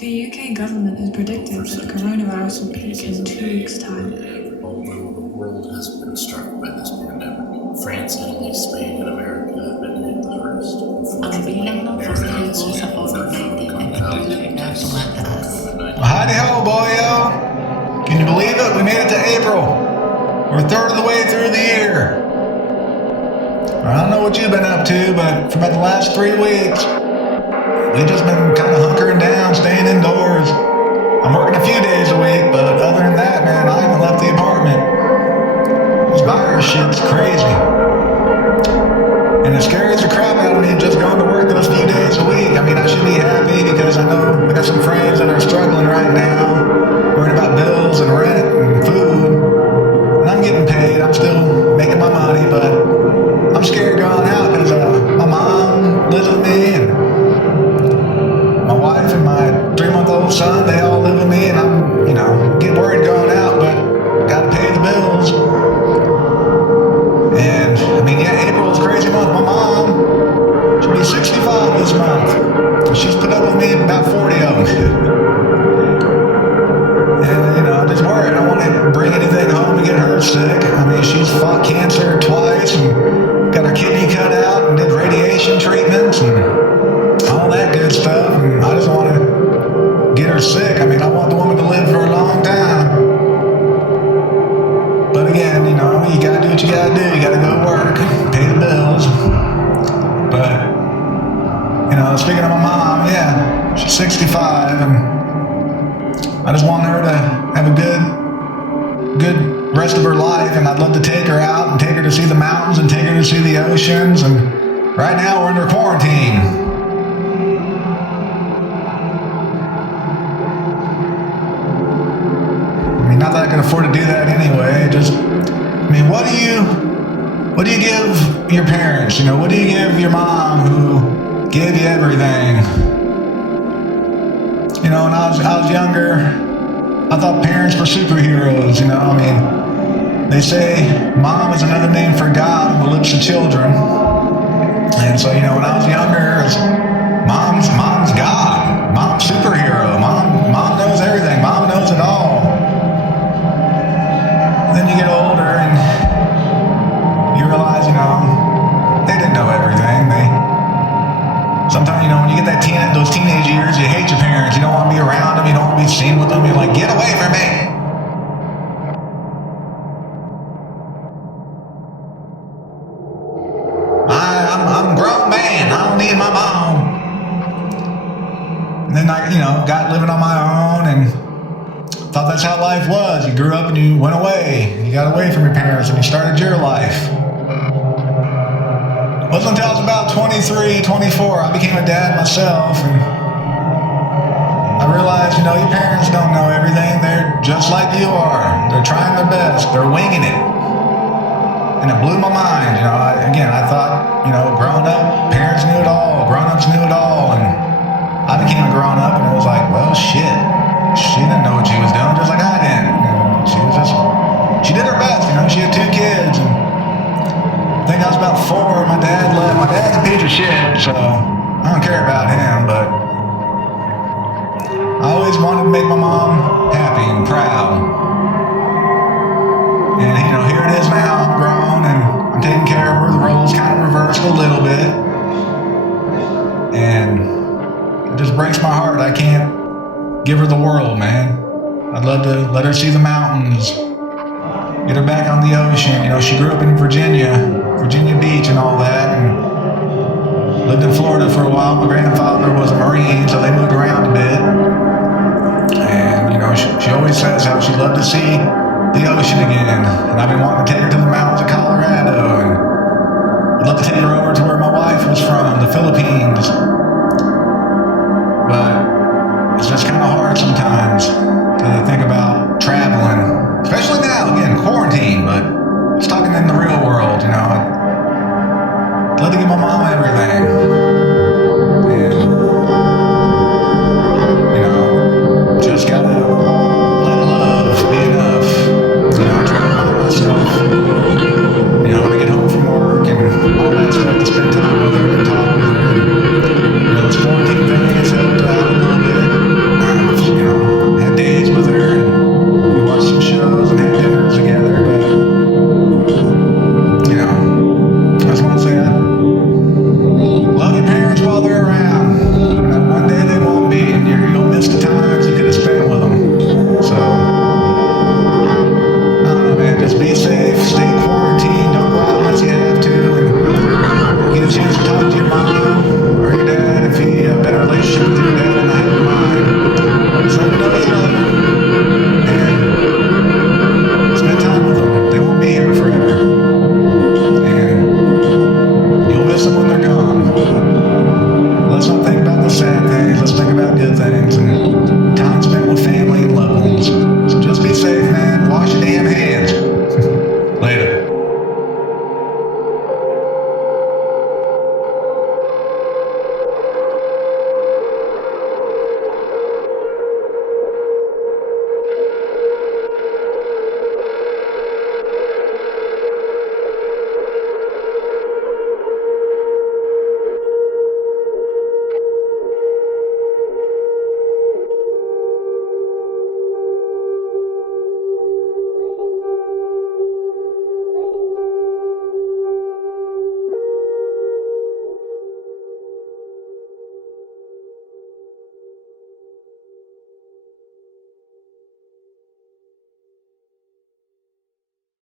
The UK government has predicted that coronavirus will peak in 2 weeks' time. Although the world has been struck by this pandemic, France, Italy, Spain, and America have been hit the hardest. Howdy ho, boyo! Can you believe it? We made it to April. We're a third of the way through the year. I don't know what you've been up to, but for about the last 3 weeks, we've just been kind of hunkering down, staying indoors. I'm working a few days a week, but other than that, man, I haven't left the apartment. This virus shit's crazy. And it scares the crap out of me just going to work those few days a week. I mean, I should be happy because I know I got some friends that are struggling right now, worrying about bills and rent and food. And I'm getting paid. I'm still making my money, but I'm scared going out because my mom lives with me, and my wife and my 3-month-old son, they all live with me, and I'm, getting worried going out, but gotta pay the bills. And, April is a crazy month. My mom, she'll be 65 this month. She's put up with me about 40 of them. And, I'm just worried. I don't want to bring anything home and get her sick. She's fought cancer twice and got her kidney cut out and did radiation treatments and all that good stuff. And I just want to get her sick. I want the woman to live for a long time. But again, you gotta do what you gotta do. You gotta go to work, pay the bills. But, speaking of my mom, yeah, she's 65, and I just want her to have a good rest of her life, and I'd love to take her out and take her to see the mountains and take her to see the oceans. And right now we're under quarantine. Not that I can afford to do that anyway. What do you give your parents? What do you give your mom who gave you everything? When I was younger, I thought parents were superheroes. They say mom is another name for God on the lips of children. And so, when I was younger, mom's God, mom's superhero, mom knows everything, mom knows it all. Then you get older and you realize, they didn't know everything. Sometimes, when you get those teenage years, you hate your parents. You don't want to be around them. You don't want to be seen with them. You're like, get away from me. I'm a grown man. I don't need my mom. And then I, got living on my own and thought that's how life was. You grew up and you went away. You got away from your parents and you started your life. It wasn't until I was about 23, 24, I became a dad myself, and I realized, your parents don't know everything. They're just like you are. They're trying their best. They're winging it. And it blew my mind. I thought, growing up, parents knew it all. Grown-ups knew it all. And I became a grown-up, and it was like, well, shit. She didn't know what she was doing, just like I didn't. She did her best, she had 2 kids, and I think I was about 4, my dad left. My dad's a piece of shit, so I don't care about him, but I always wanted to make my mom happy and proud. And, here it is now, I'm grown, and I'm taking care of her. The roles kind of reversed a little bit. And it just breaks my heart. I can't give her the world, man. I'd love to let her see the mountains, get her back on the ocean. She grew up in Virginia Beach and all that, and lived in Florida for a while. My grandfather was a Marine, so they moved around a bit. And, she always says how she'd love to see the ocean again. And I've been wanting to take her to the mountains of Colorado, and I'd love to take her over to where my wife was from, the Philippines. But it's just kind of hard sometimes to think about traveling, especially now, again, quarantine, but just talking in the real world, I'd love to give my mom everything. And